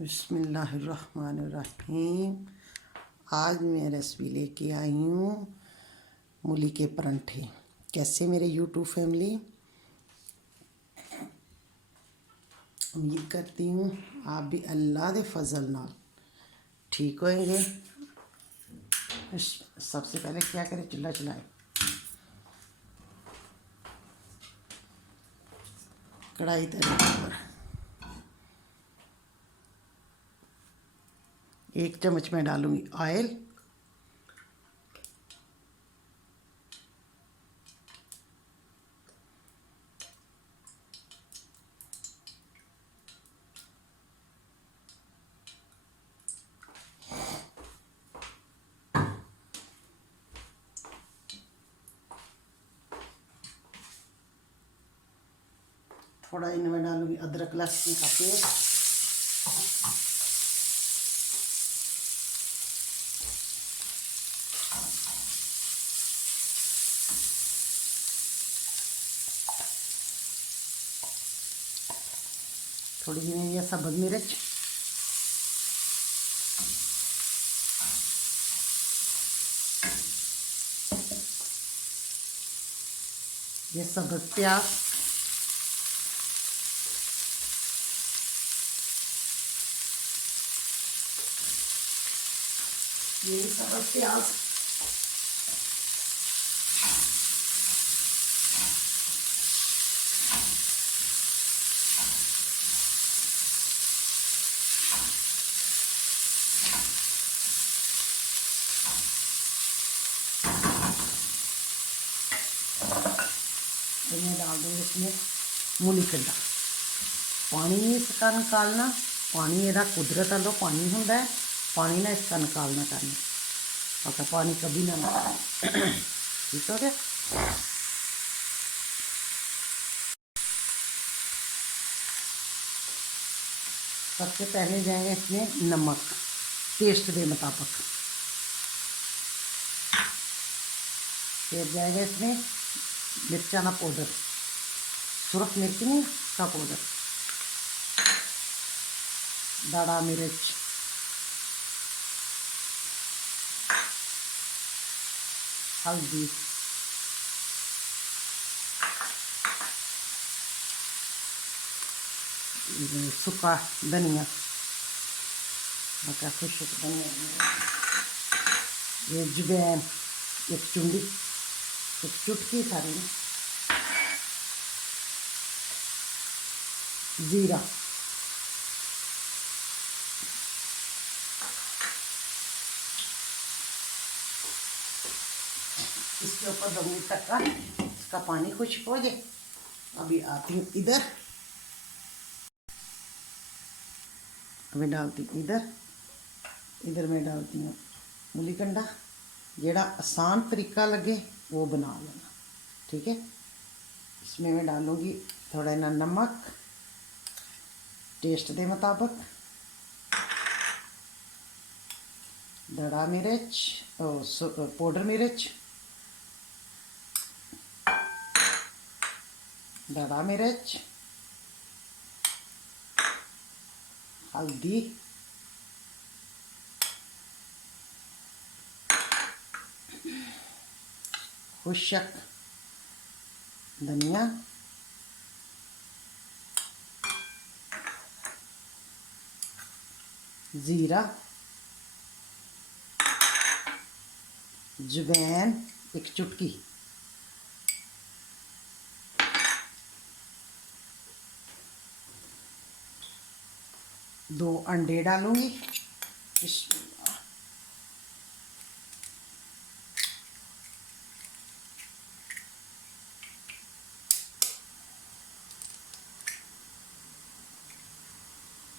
बिस्मिल्लाहिर्रहमानिर्रहीम। आज मैं रेसिपी लेके आई हूँ मूली के परांठे। कैसे मेरे यूट्यूब फैमिली, उम्मीद करती हूँ आप भी अल्लाह के फजल नाल ठीक होएंगे। सबसे पहले क्या करें, चूल्हा चलाएं, कढ़ाई तवे पर 1 चम्मच मैं डालूंगी ऑयल। थोड़ा इनमें डालूंगी अदरक लहसुन का पेस्ट। थोड़ी सी ये सब्ज़ मिर्च, ये सब्ज़ प्याज, ये सब्ज़ प्याज, मैं डाल दूँगी इसमें मूली कंडा। पानी नहीं इसका निकालना, पानी ਇਹਦਾ कुदरत वालों पानी होंदा है, पानी ना इसका निकालना करना, अगर पानी कभी ना निकालें। ठीक हो गया। सबसे पहले जाएंगे इसमें नमक टेस्ट के मुताबिक, फिर जाएगा इसमें मिर्चा का पाउडर, सुरख मिर्च नहीं का पाउडर, दाड़ा मिर्च, हल्दी, सूखा धनिया, खुशक धनिया, ये अजवाइन 1 चुंडी, 1 चुटकी सारी, जीरा, इसके ऊपर दूंगी तड़का। इसका पानी खुश्क हो जाए, अभी आती हूँ इधर, अभी डालती हूँ इधर मैं डालती हूँ मूली कंडा। जेड़ा आसान तरीका लगे वो बना लेना, ठीक है। इसमें मैं डालूँगी थोड़ा ना नमक टेस्ट के मुताबिक, दड़ा मिर्च, पाउडर मिर्च, दड़ा मिर्च, हल्दी, खुशक धनिया, जीरा, अजवाइन 1 चुटकी, दो अंडे डालूंगी।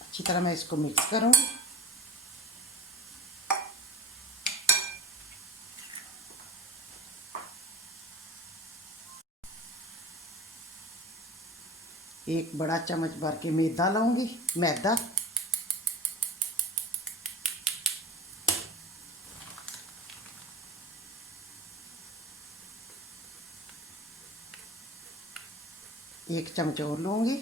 अच्छी तरह मैं इसको मिक्स करूंगी। एक बड़ा चम्मच भर के मैदा लाऊंगी, मैदा, एक चम्मच और लूँगी,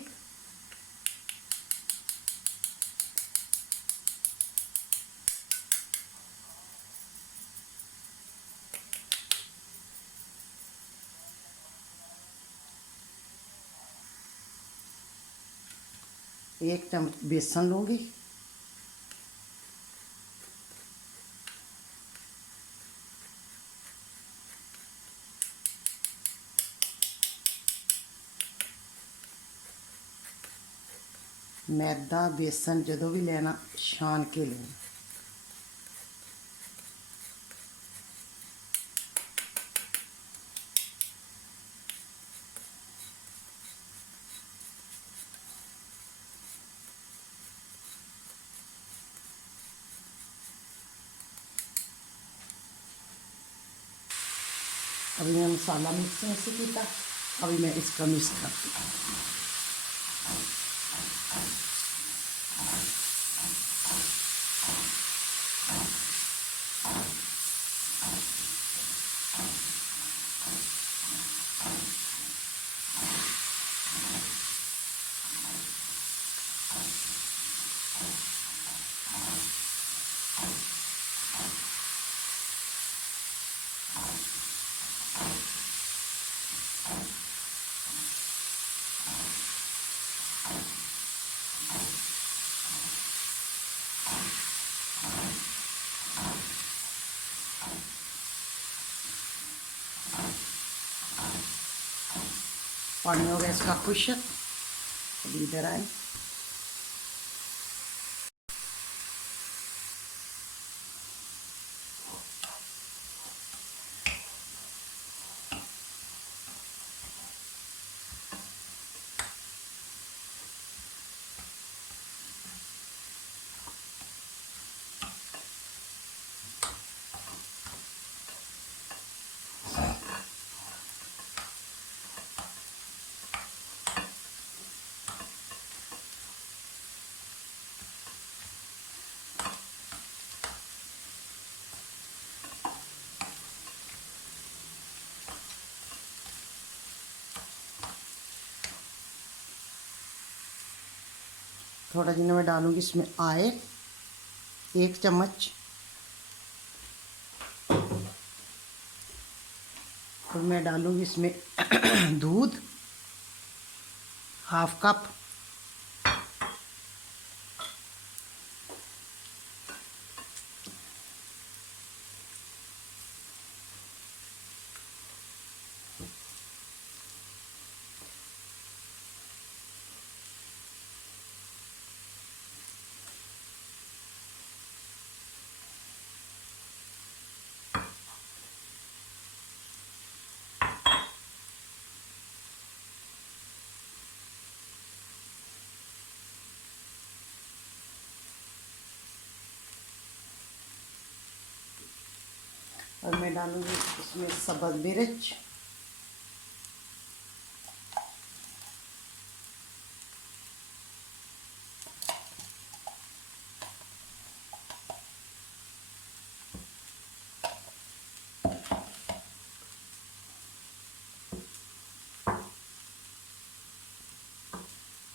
1 चम्मच बेसन लूँगी, मैदा बेसन जो भी लेना छान के लेना। अभी मैं मसाला मिक्स में से किया, अभी मैं इसका मिक्स करती हूँ। पानी हो गया इसका खुश। अभी इधर आए, थोड़ा जिन्हें मैं डालूँगी इसमें ऑयल 1 चम्मच, और मैं डालूँगी इसमें दूध 1/2 कप, और मैं डालूँगी इसमें सब्ज़ मिर्च,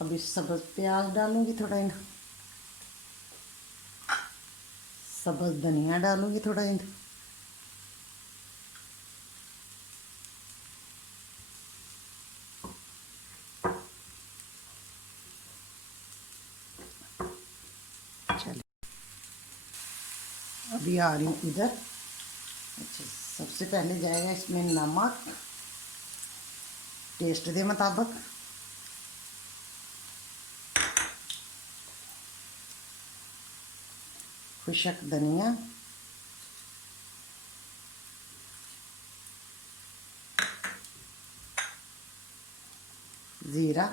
अभी सब्ज़ प्याज डालूँगी थोड़ा इन, सब्ज़ धनिया डालूँगी थोड़ा इन, चलिए अभी आ रही हूँ इधर। अच्छा, सबसे पहले जाएगा इसमें नमक टेस्ट के मुताबिक, खुशक धनिया, ज़ीरा,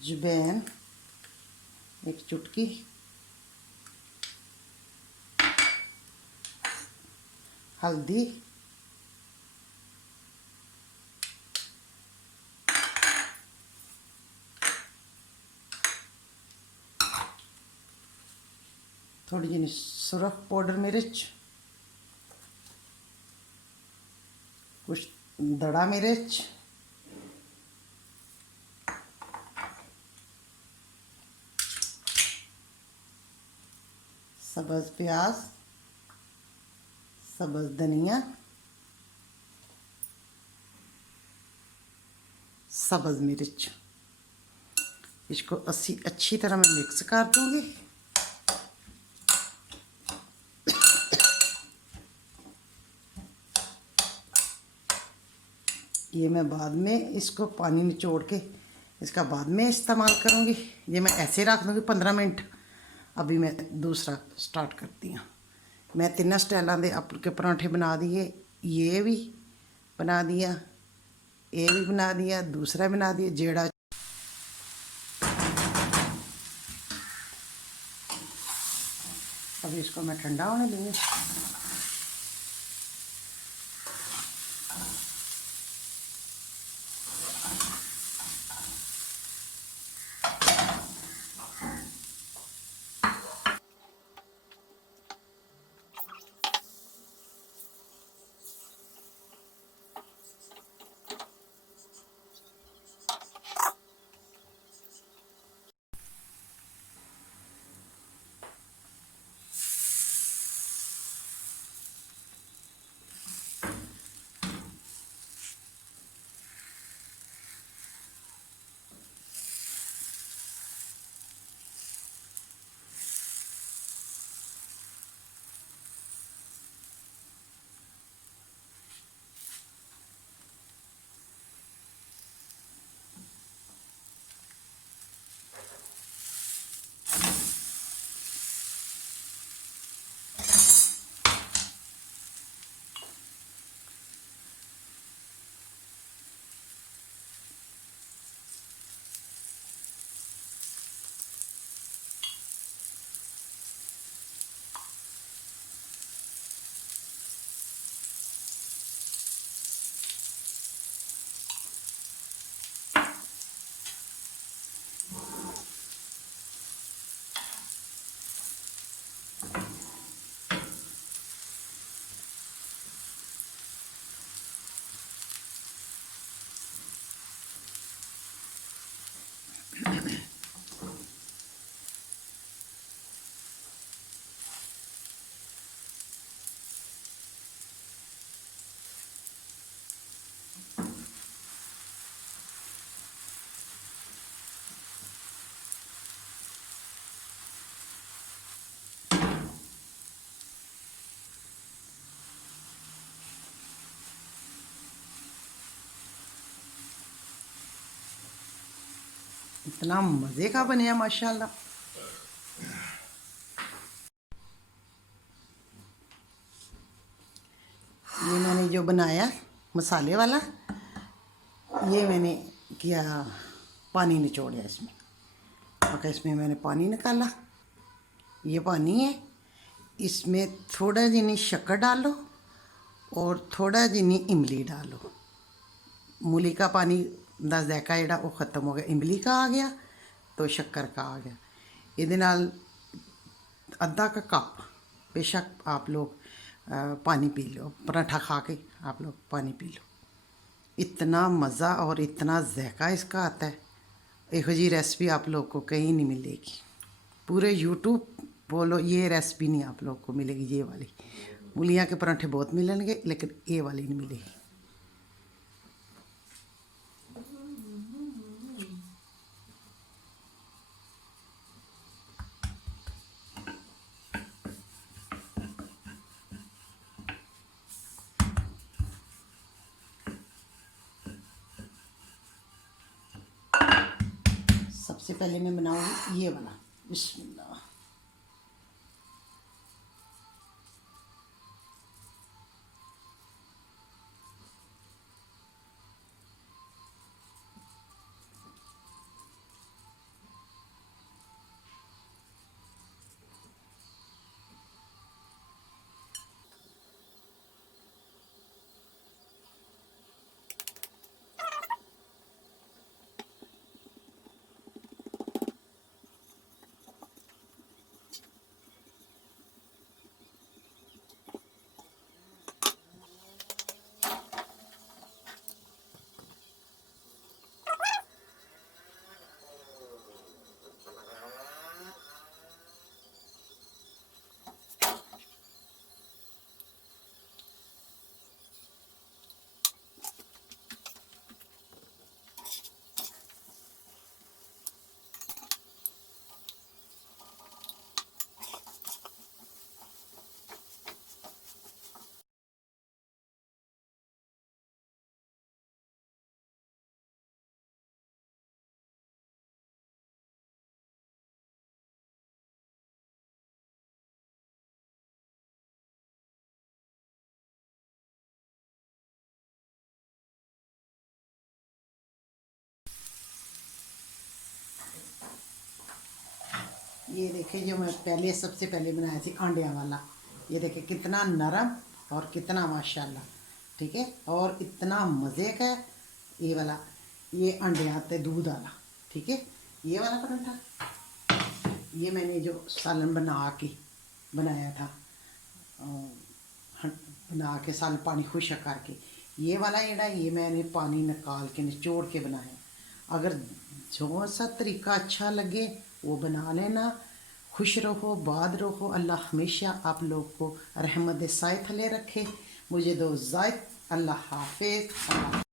अजवाइन 1 चुटकी, हल्दी, थोड़ी जी सुरख पाउडर मिर्च, कुछ दड़ा मिर्च, सब्ज़ प्याज, सब्ज़ धनिया, सब्ज़ मिर्च, इसको अच्छी तरह मैं मिक्स कर दूँगी। ये मैं बाद में इसको पानी निचोड़ के इसका बाद में इस्तेमाल करूँगी। ये मैं ऐसे रख दूँगी 15 मिनट। अभी मैं दूसरा स्टार्ट करती हूँ। मैं 3 स्टाइलों के आपके पराठे बना दिए। ये भी बना दिया, ये भी बना दिया, दूसरा बना दिया। जेड़ा अभी इसको मैं ठंडा होने दूँगी। इतना मज़े का बने माशाल्लाह। ये मैंने जो बनाया मसाले वाला, ये मैंने किया, पानी निचोड़ा इसमें। और इसमें मैंने पानी निकाला। ये पानी है, इसमें थोड़ा जिनी शक्कर डालो और थोड़ा जिनी इमली डालो। मूली का पानी दा जायका जिहड़ा वो ख़त्म हो गया, इमली का आ गया तो शक्कर का आ गया। ये नाल आधा का कप, बेशक आप लोग पानी पी लो, पराठा खा के आप लोग पानी पी लो। इतना मज़ा और इतना जायका इसका आता है, एहो जी रेसिपी आप लोग को कहीं नहीं मिलेगी। पूरे यूट्यूब बोलो ये रेसिपी नहीं आप लोग को मिलेगी। ये वाली मूलियाँ के पराठे बहुत मिलेंगे, लेकिन ये वाली नहीं मिलेगी। सबसे पहले मैं बनाऊँगी ये वाला। बिस्मिल्लाह। ये देखिए जो मैं पहले सबसे पहले बनाया थी अंडिया वाला, ये देखिए कितना नरम और कितना माशाल्लाह, ठीक है, और इतना मज़े का है ये वाला, ये अंडिया ते दूध वाला, ठीक है। ये वाला पराठा, ये मैंने जो सालन बनाया था, बना के सालन पानी खुशक करके, ये वाला जेड़ा ये मैंने पानी निकाल के निचोड़ के बनाया। अगर जो सा तरीका अच्छा लगे वो बना लेना। खुश रहो, बाद रहो, अल्लाह हमेशा आप लोग को रहमत साए थले रखे। मुझे दो इजाज़त, अल्लाह हाफिज़।